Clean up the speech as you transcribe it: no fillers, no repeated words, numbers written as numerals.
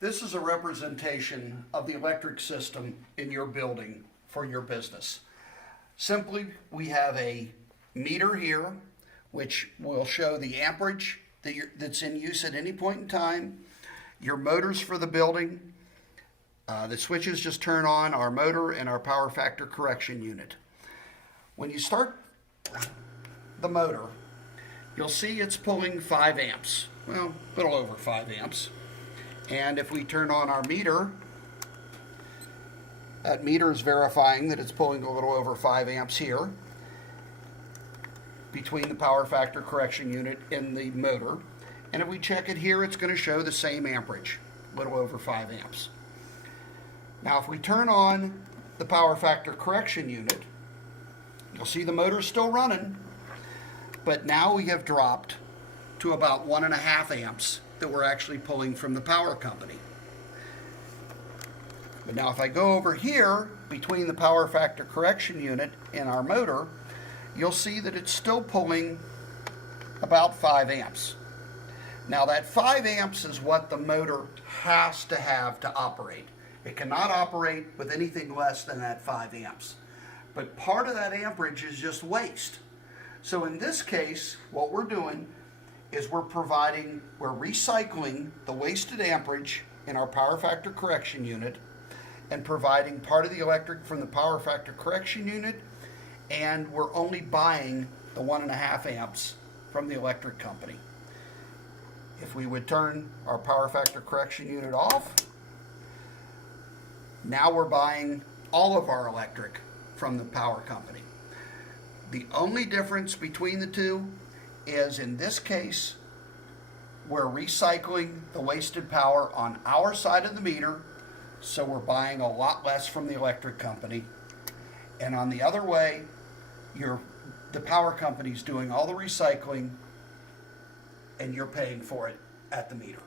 This is a representation of the electric system in your building for your business. Simply, we have a meter here, which will show the amperage that's in use at any point in time, your motors for the building. The switches just turn on our motor and our power factor correction unit. When you start the motor, you'll see it's pulling 5 amps. Well, a little over 5 amps. And if we turn on our meter, that meter is verifying that it's pulling a little over 5 amps here between the power factor correction unit and the motor. And if we check it here, it's going to show the same amperage, a little over 5 amps. Now if we turn on the power factor correction unit, you'll see the motor's still running, but now we have dropped to about 1.5 amps that we're actually pulling from the power company. But now if I go over here between the power factor correction unit and our motor, you'll see that it's still pulling about 5 amps. Now that 5 amps is what the motor has to have to operate. It cannot operate with anything less than that 5 amps. But part of that amperage is just waste. So in this case, what we're doing is we're recycling the wasted amperage in our power factor correction unit and providing part of the electric from the power factor correction unit, and we're only buying the 1.5 amps from the electric company. If we would turn our power factor correction unit off, now we're buying all of our electric from the power company. The only difference between the two is in this case, we're recycling the wasted power on our side of the meter, so we're buying a lot less from the electric company. And on the other way, the power company's doing all the recycling and you're paying for it at the meter.